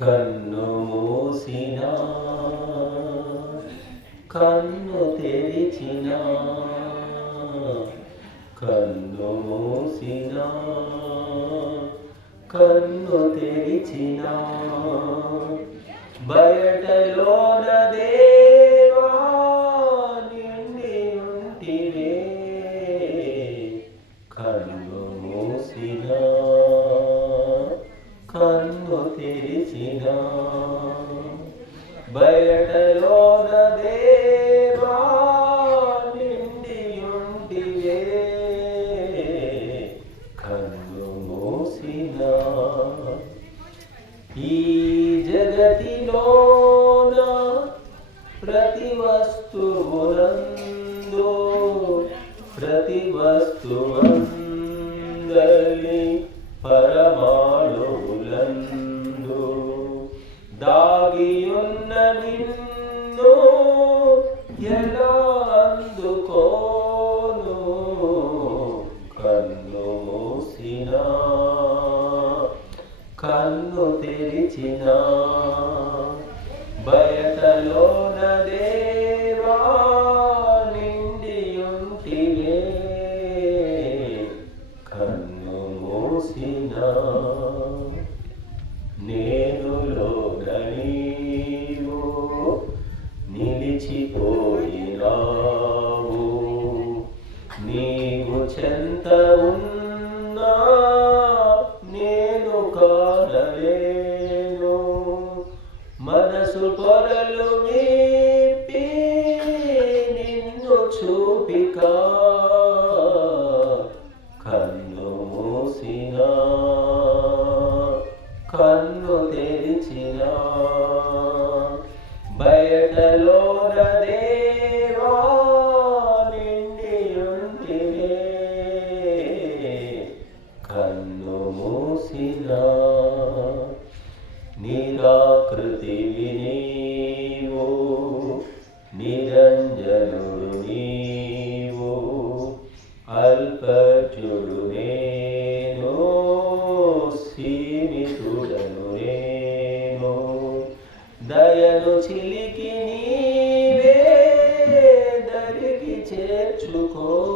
కన్ను మూసిన కన్ను తెరిచిన కన్ను మూసిన కన్ను తెరిచిన. బయటలోన కన్ను తెరిచిన. బయటలోన దేవా నిండి కన్ను మూసిన. ఈ జగతిలోన ప్రతి వస్తువులందు ప్రతి వస్తువందలి పరమాణువులందు దాగియున్న నిన్ను ఎలా అందుకోను కన్ను మూసిన కన్ను తెరిచిన నిలిచిపోయినావు. నీవు చెంత ఉన్నా నేను కానలేను మనసు పొరలు వీపి నిన్ను చూపిక కన్ను మూసిన కన్ను తెరిచినా. అల్పజుడు నేను సీమితుడను నేను దయను చిలికి నీవే దరికి చేర్చుకో.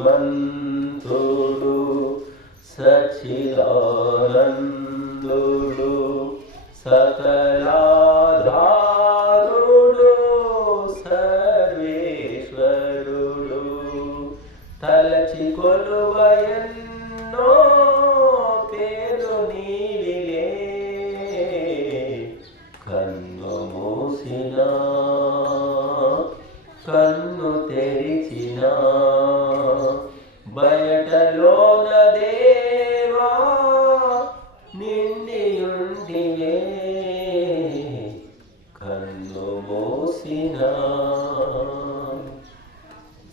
శ్రీమంతుడు సచిదానందుడు సకలాధారుడు సర్వేశ్వరుడు. తలచి కొలువయన్నో పేరు నీలిలే కన్ను మూసిన కన్ను తెరిచినా.